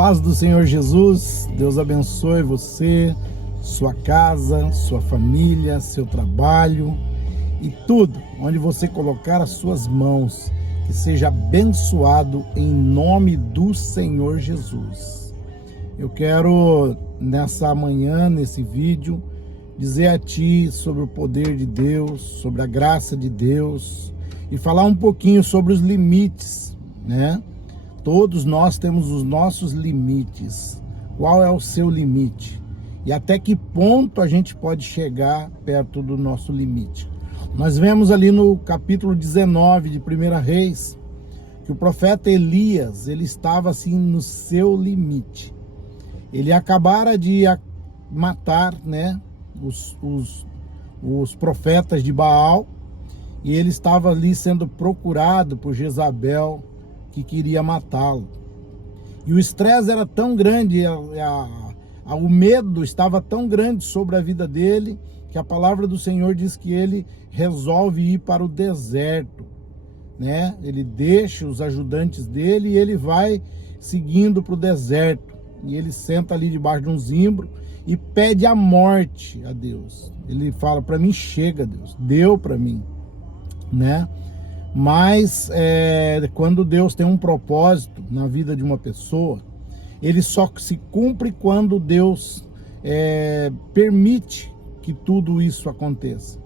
paz do Senhor Jesus, Deus abençoe você, sua casa, sua família, seu trabalho e tudo onde você colocar as suas mãos, que seja abençoado em nome do Senhor Jesus. Eu quero nessa manhã, nesse vídeo, dizer a ti sobre o poder de Deus, sobre a graça de Deus e falar um pouquinho sobre os limites, né? Todos nós temos os nossos limites. Qual é o seu limite? E até que ponto a gente pode chegar perto do nosso limite? Nós vemos ali no capítulo 19 de 1 Reis, que o profeta Elias, ele estava assim no seu limite. Ele acabara de matar, né, os profetas de Baal, e ele estava ali sendo procurado por Jezabel, que queria matá-lo. E o estresse era tão grande, o medo estava tão grande sobre a vida dele, que a palavra do Senhor diz que ele resolve ir para o deserto, né? Ele deixa os ajudantes dele e ele vai seguindo para o deserto. E ele senta ali debaixo de um zimbro e pede a morte a Deus. Ele fala: para mim chega, Deus, deu para mim, né? Mas quando Deus tem um propósito na vida de uma pessoa, ele só se cumpre quando Deus permite que tudo isso aconteça.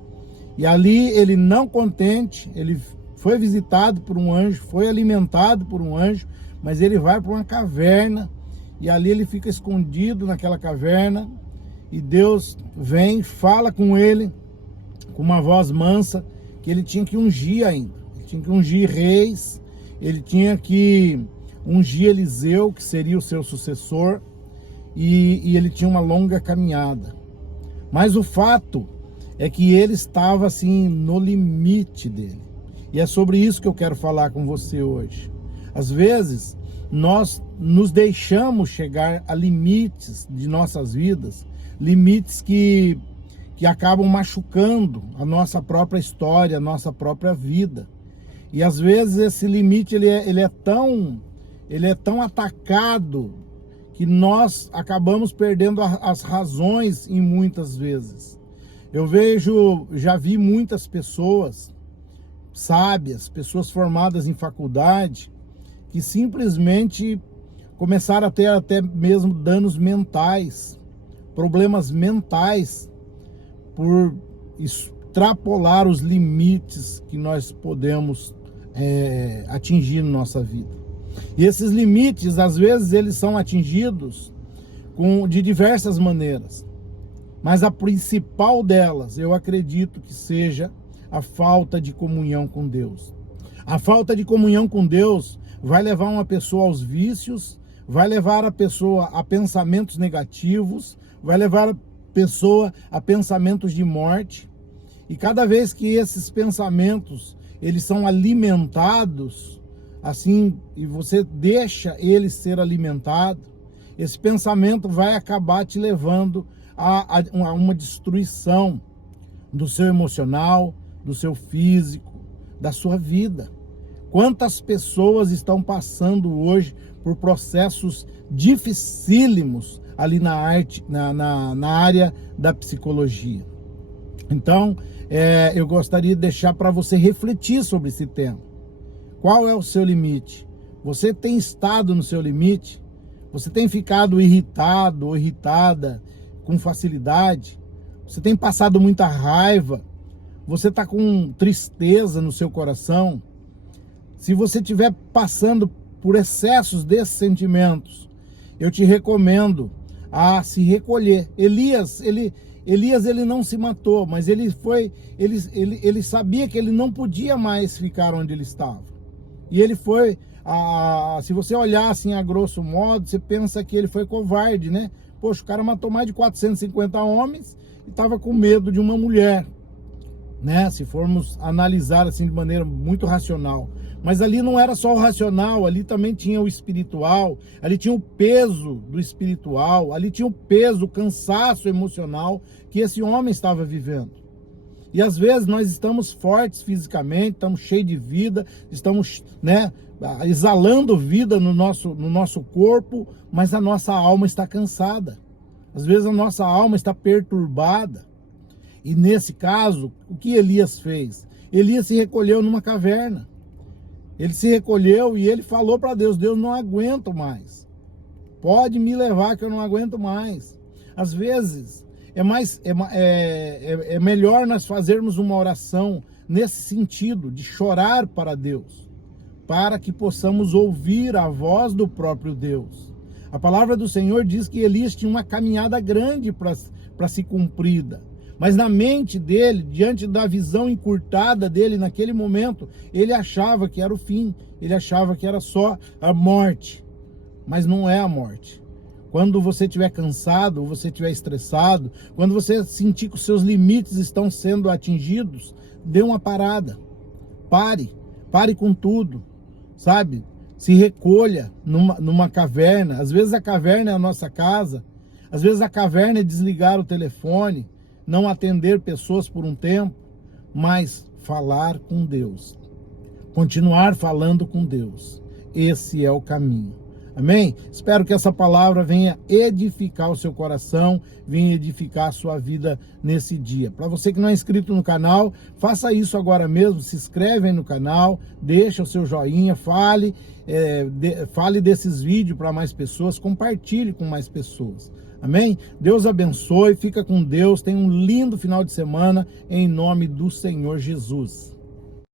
E ali ele, não contente, ele foi visitado por um anjo, foi alimentado por um anjo, mas ele vai para uma caverna e ali ele fica escondido naquela caverna e Deus vem, fala com ele com uma voz mansa, que ele tinha que ungir ainda. Tinha que ungir reis, ele tinha que ungir Eliseu, que seria o seu sucessor, e ele tinha uma longa caminhada. Mas o fato é que ele estava assim no limite dele. E é sobre isso que eu quero falar com você hoje. Às vezes, nós nos deixamos chegar a limites de nossas vidas, limites que acabam machucando a nossa própria história, a nossa própria vida. E às vezes esse limite ele é tão atacado que nós acabamos perdendo as razões em muitas vezes. Já vi muitas pessoas sábias, pessoas formadas em faculdade, que simplesmente começaram a ter até mesmo danos mentais, problemas mentais, por extrapolar os limites que nós podemos atingir na nossa vida. E esses limites, às vezes, eles são atingidos de diversas maneiras. Mas a principal delas, eu acredito que seja a falta de comunhão com Deus. A falta de comunhão com Deus vai levar uma pessoa aos vícios, vai levar a pessoa a pensamentos negativos, vai levar a pessoa a pensamentos de morte. E cada vez que esses pensamentos eles são alimentados, assim, e você deixa ele ser alimentado, esse pensamento vai acabar te levando a uma destruição do seu emocional, do seu físico, da sua vida. Quantas pessoas estão passando hoje por processos dificílimos ali na área da psicologia? Então, eu gostaria de deixar para você refletir sobre esse tema. Qual é o seu limite? Você tem estado no seu limite? Você tem ficado irritado ou irritada com facilidade? Você tem passado muita raiva? Você está com tristeza no seu coração? Se você estiver passando por excessos desses sentimentos, eu te recomendo a se recolher. Elias, ele não se matou, mas ele sabia que ele não podia mais ficar onde ele estava. E ele foi, se você olhar assim a grosso modo, você pensa que ele foi covarde, né? Poxa, o cara matou mais de 450 homens e estava com medo de uma mulher, né? Se formos analisar assim de maneira muito racional. Mas ali não era só o racional, ali também tinha o espiritual, ali tinha o peso do espiritual, ali tinha o peso, o cansaço emocional que esse homem estava vivendo. E às vezes nós estamos fortes fisicamente, estamos cheios de vida, estamos, exalando vida no nosso corpo, mas a nossa alma está cansada. Às vezes a nossa alma está perturbada. E nesse caso, o que Elias fez? Elias se recolheu numa caverna. Ele se recolheu e ele falou para Deus: Deus, não aguento mais. Pode me levar que eu não aguento mais. Às vezes é melhor nós fazermos uma oração nesse sentido, de chorar para Deus, para que possamos ouvir a voz do próprio Deus. A palavra do Senhor diz que Elias tinha uma caminhada grande para ser cumprida. Mas na mente dele, diante da visão encurtada dele naquele momento, ele achava que era o fim, ele achava que era só a morte. Mas não é a morte. Quando você estiver cansado, ou você estiver estressado, quando você sentir que os seus limites estão sendo atingidos, dê uma parada. Pare com tudo, sabe? Se recolha numa caverna. Às vezes a caverna é a nossa casa, às vezes a caverna é desligar o telefone, não atender pessoas por um tempo, mas falar com Deus. Continuar falando com Deus. Esse é o caminho. Amém? Espero que essa palavra venha edificar o seu coração, venha edificar a sua vida nesse dia. Para você que não é inscrito no canal, faça isso agora mesmo, se inscreve aí no canal, deixa o seu joinha, fale desses vídeos para mais pessoas, compartilhe com mais pessoas. Amém? Deus abençoe, fica com Deus, tenha um lindo final de semana, em nome do Senhor Jesus.